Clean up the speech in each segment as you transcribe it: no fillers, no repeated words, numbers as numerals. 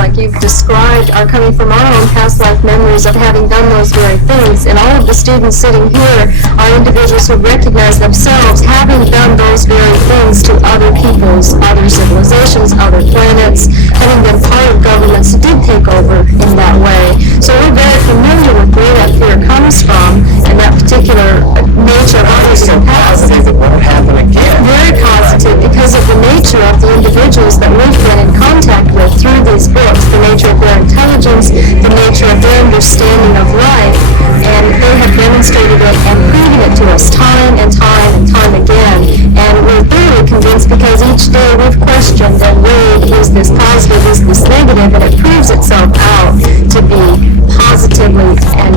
like you've described are coming from our own past life memories of having done those very things. And all of the students sitting here are individuals who recognize themselves having done those very things to other peoples, other civilizations, other planets, having been part of governments that did take over in that way. So we're very familiar with where that fear comes from and that particular nature of others in the past. Positive it won't happen again. Very positive because of the nature of the individuals that we've been in contact with through these books, the nature of their intelligence, the nature of their understanding of life, and they have demonstrated it and proven it to us time and time and time again. And we're thoroughly convinced because each day we've questioned and weighed, is this positive, is this negative, and it proves itself out to be positively and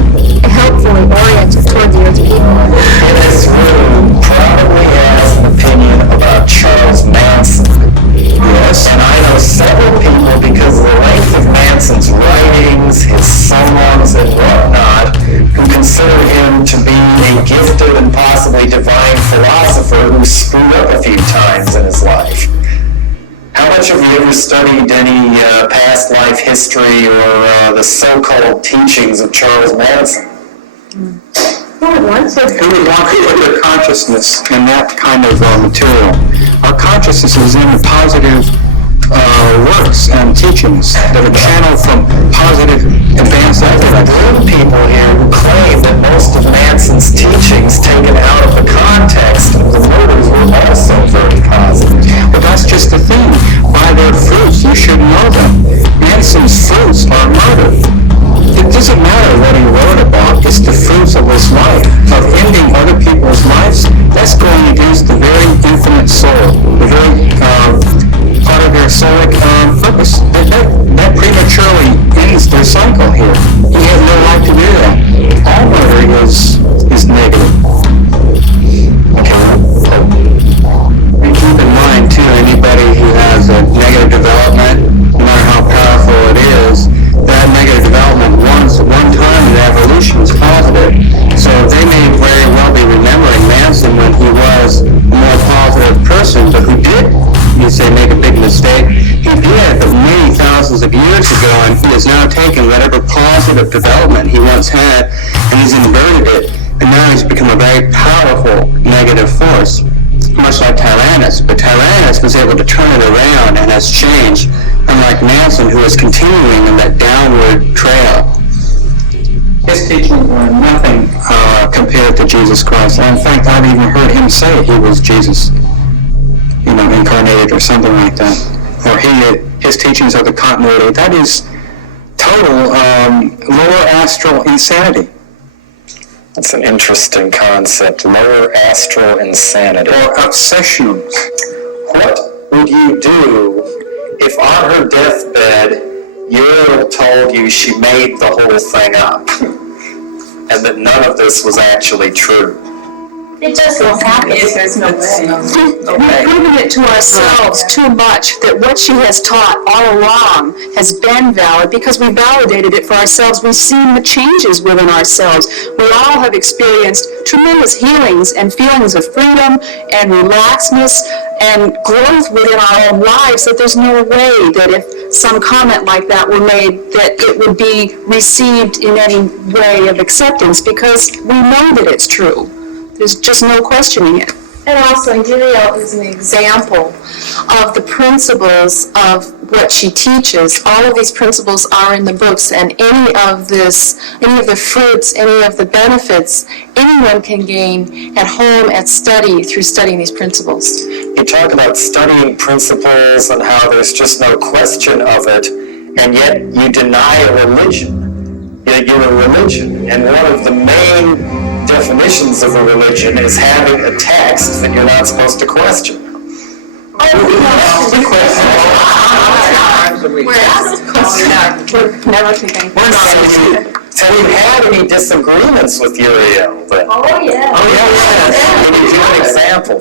helpfully oriented toward the earth people. In this room probably has an opinion about Charles Manson. Yes. And I know several people because of the length of Manson's writings, his songs and whatnot, who consider him to be a gifted and possibly divine philosopher who screwed up a few times in his life. How much have you ever studied any past life history or the so-called teachings of Charles Manson? Who would want to put their consciousness in that kind of material? Our consciousness is in positive works and teachings that are channeled from positive advanced There are people here who claim that most of Manson's teachings taken out of the context of the murders were also very positive. But that's just the thing. By their fruits, you should know them. Manson's fruits are murder. It doesn't matter what he wrote about. It's the fruits of his life, of ending other people's lives. That's going against the very infinite soul, the very part of their soulic purpose. That prematurely ends their cycle here. He has no right to do that. All murder is negative. And keep in mind, too, anybody who has a negative development, no matter how powerful it is, that negative development one time in evolution is positive. So they may very well be remembering Manson when he was a more positive person, but who did, you say, make a big mistake. He did, but many thousands of years ago, and he has now taken whatever positive development he once had, and he's inverted it, and now he's become a very powerful negative force, much like Tyrannus. But Tyrannus was able to turn it around and has changed, unlike Manson, who is continuing in that downward trail. His teachings were nothing compared to Jesus Christ. And in fact, I've even heard him say he was Jesus, incarnated or something like that. Or his teachings are the continuity. That is total lower astral insanity. That's an interesting concept, lower astral insanity. Or obsessions. What would you do if on her deathbed Uriel told you she made the whole thing up and that none of this was actually true? It just won't happen. There's no way. We're proving it to ourselves too much that what she has taught all along has been valid because we validated it for ourselves. We've seen the changes within ourselves. We all have experienced tremendous healings and feelings of freedom and relaxedness and growth within our own lives, that there's no way that if some comment like that were made that it would be received in any way of acceptance, because we know that it's true. There's just no questioning it. And also, Uriel is an example of the principles of what she teaches. All of these principles are in the books, and any of the fruits, any of the benefits, anyone can gain at home, at study, through studying these principles. You talk about studying principles and how there's just no question of it, and yet you deny a religion. Yet you're a religion, and one of the main definitions of a religion is having a text that you're not supposed to question. We're never thinking. Have you had any disagreements with Uriel then? Oh, yeah. Can you give an example?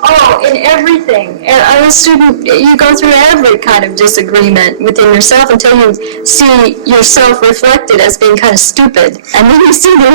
Oh, in everything. As a student, you go through every kind of disagreement within yourself until you see yourself reflected as being kind of stupid. And then you see the